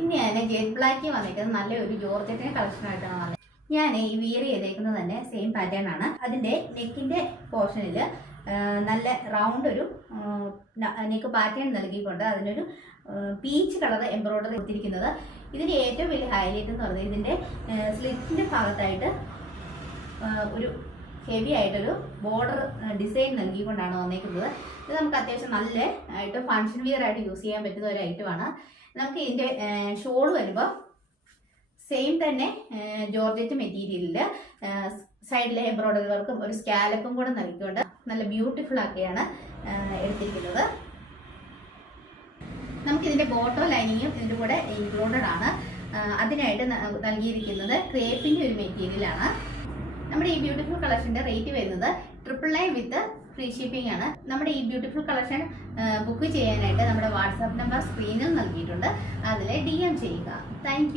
ഇന്ന് ഞാൻ jet black വന്നിരിക്കുന്നത് നല്ലൊരു ജോർജറ്റിന്റെ കളക്ഷനായിട്ടാണ് വന്നത്. ഞാൻ ഈ വിയർ ചെയ്തേക്കുന്നത് തന്നെ സെയിം പാറ്റേൺ ആണ്. അതിന്റെ നെക്കിന്റെ പോർഷനിൽ നല്ല റൗണ്ട് ഒരു നെക്ക് പാറ്റേൺ നൽകിക്കൊണ്ട് അതിനൊരു പീച്ച് കളർ എംബ്രോയിഡറി കൊടുത്തിരിക്കുന്നത്. ഇതിന്റെ ഏറ്റവും വലിയ ഹൈലൈറ്റ് എന്ന് പറയുന്നത് ഇതിന്റെ സ്ലിറ്റിന്റെ ഭാഗത്തായിട്ട് ഒരു ഹെവി ആയിട്ടൊരു ബോർഡർ ഡിസൈൻ നൽകിക്കൊണ്ടാണ് വന്നേക്കുന്നത്. ഇത് നമുക്ക് അത്യാവശ്യം നല്ല ആയിട്ട് ഫങ്ഷൻ വിയർ ആയിട്ട് യൂസ് ചെയ്യാൻ പറ്റുന്ന ഒരു ഐറ്റമാണ്. നമുക്ക് ഇതിന്റെ ഷോൾ വരുമ്പോൾ സെയിം തന്നെ ജോർജറ്റ് മെറ്റീരിയലിൽ സൈഡിലെ എംബ്രോയിഡറി വർക്കും ഒരു സ്കാലപ്പും കൂടെ നൽകിക്കൊണ്ട് നല്ല ബ്യൂട്ടിഫുൾ ആക്കിയാണ് എടുത്തിരിക്കുന്നത്. നമുക്കിതിന്റെ ബോട്ടോ ലൈനിങ്ങും ഇതിൻ്റെ കൂടെ ഇൻക്ലൂഡഡ് ആണ്. അതിനായിട്ട് നൽകിയിരിക്കുന്നത് ക്രേപ്പിന്റെ ഒരു മെറ്റീരിയലാണ്. നമ്മുടെ ഈ ബ്യൂട്ടിഫുൾ കളക്ഷന്റെ റേറ്റ് വരുന്നത് 999 വിത്ത് ഫ്രീ ഷിപ്പിംഗ് ആണ്. നമ്മുടെ ഈ ബ്യൂട്ടിഫുൾ കളക്ഷൻ ബുക്ക് ചെയ്യാനായിട്ട് നമ്മുടെ വാട്സാപ്പ് നമ്പർ സ്ക്രീനിൽ നൽകിയിട്ടുണ്ട്. അതിൽ DM ചെയ്യുക. താങ്ക്